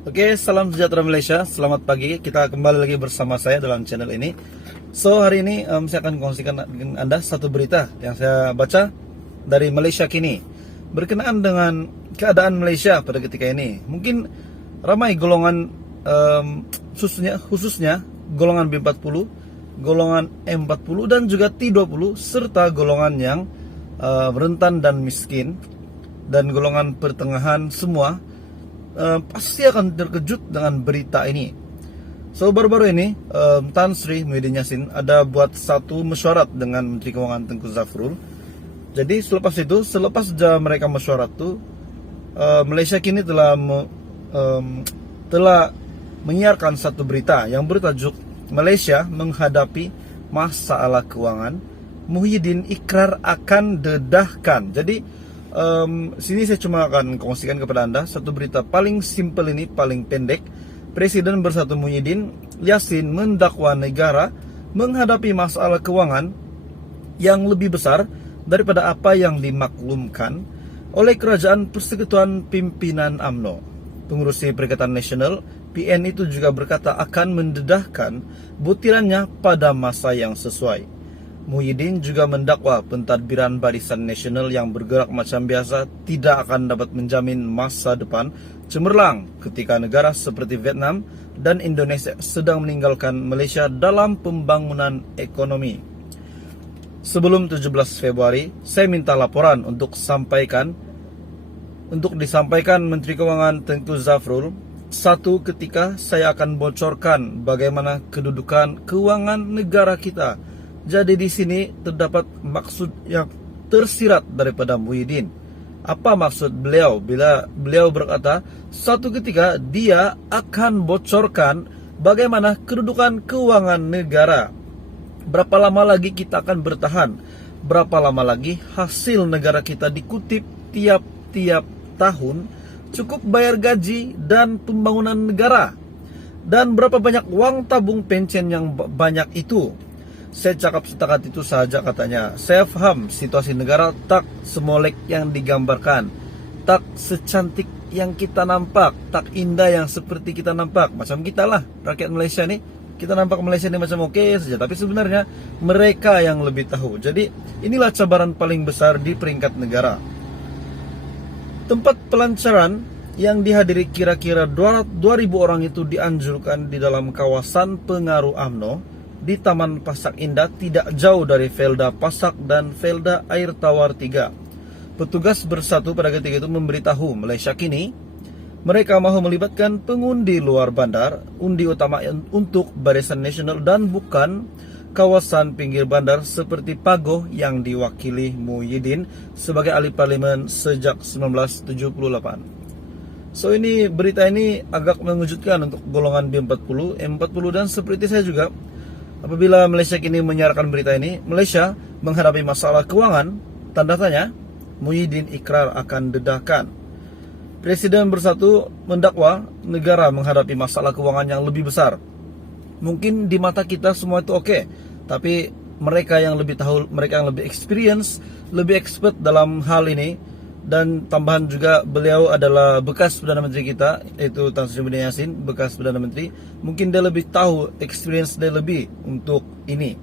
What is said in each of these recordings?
Oke, salam sejahtera Malaysia. Selamat pagi. Kita kembali lagi bersama saya dalam channel ini. So, hari ini saya akan kongsikan dengan Anda satu berita yang saya baca dari Malaysia Kini berkenaan dengan keadaan Malaysia pada ketika ini. Mungkin ramai golongan khususnya golongan B40, golongan M40 dan juga T20 serta golongan yang rentan dan miskin dan golongan pertengahan semua pasti akan terkejut dengan berita ini. So, baru-baru ini Tan Sri Muhyiddin Yassin ada buat satu mesyuarat dengan Menteri Keuangan Tengku Zafrul. Jadi selepas mereka mesyuarat tu, Malaysia Kini telah menyiarkan satu berita yang bertajuk Malaysia menghadapi masalah keuangan, Muhyiddin ikrar akan dedahkan. Jadi sini saya cuma akan kongsikan kepada Anda satu berita paling simple ini, paling pendek. Presiden Bersatu Muhyiddin Yassin mendakwa negara menghadapi masalah keuangan yang lebih besar daripada apa yang dimaklumkan oleh Kerajaan Persekutuan Pimpinan UMNO. Pengurusi Perikatan Nasional PN itu juga berkata akan mendedahkan butirannya pada masa yang sesuai. Muhyiddin juga mendakwa pentadbiran Barisan Nasional yang bergerak macam biasa tidak akan dapat menjamin masa depan cemerlang ketika negara seperti Vietnam dan Indonesia sedang meninggalkan Malaysia dalam pembangunan ekonomi. Sebelum 17 Februari, saya minta laporan untuk disampaikan Menteri Keuangan Tengku Zafrul. Satu ketika saya akan bocorkan bagaimana kedudukan keuangan negara kita. Jadi di sini terdapat maksud yang tersirat daripada Muhyiddin. Apa maksud beliau bila beliau berkata satu ketika dia akan bocorkan bagaimana kedudukan keuangan negara? Berapa lama lagi kita akan bertahan? Berapa lama lagi hasil negara kita dikutip tiap-tiap tahun cukup bayar gaji dan pembangunan negara? Dan berapa banyak uang tabung pensiun yang banyak itu? Saya cakap setakat itu saja katanya. Saya faham situasi negara tak semolek yang digambarkan, tak secantik yang kita nampak, tak indah yang seperti kita nampak. Macam kita lah, rakyat Malaysia nih. Kita nampak Malaysia ini macam oke saja, tapi sebenarnya mereka yang lebih tahu. Jadi inilah cabaran paling besar di peringkat negara. Tempat pelancaran yang dihadiri kira-kira 2.000 orang itu dianjurkan di dalam kawasan pengaruh UMNO di Taman Pasak Indah tidak jauh dari Felda Pasak dan Felda Air Tawar 3. Petugas Bersatu pada ketika itu memberitahu Malaysia Kini mereka mahu melibatkan pengundi luar bandar, undi utama untuk Barisan Nasional dan bukan kawasan pinggir bandar seperti Pagoh yang diwakili Muhyiddin sebagai ahli parlimen sejak 1978. So, berita ini agak mengejutkan untuk golongan B40, M40 dan seperti saya juga. Apabila Malaysia Kini menyiarkan berita ini, Malaysia menghadapi masalah keuangan, tanda tanya, Muhyiddin ikrar akan dedahkan. Presiden Bersatu mendakwa negara menghadapi masalah keuangan yang lebih besar. Mungkin di mata kita semua itu oke, tapi mereka yang lebih tahu, mereka yang lebih experience, lebih expert dalam hal ini. Dan tambahan juga beliau adalah bekas Perdana Menteri kita, yaitu Tan Sri Muhyiddin Yassin, bekas Perdana Menteri. Mungkin dia lebih tahu, experience dia lebih untuk ini.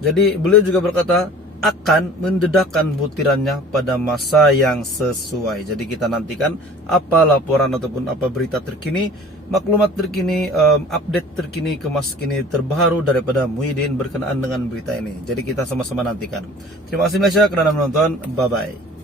Jadi beliau juga berkata akan mendedahkan butirannya pada masa yang sesuai. Jadi kita nantikan apa laporan ataupun apa berita terkini, maklumat terkini, update terkini, kemas kini terbaru daripada Muhyiddin berkenaan dengan berita ini. Jadi kita sama-sama nantikan. Terima kasih Malaysia kerana menonton. Bye-bye.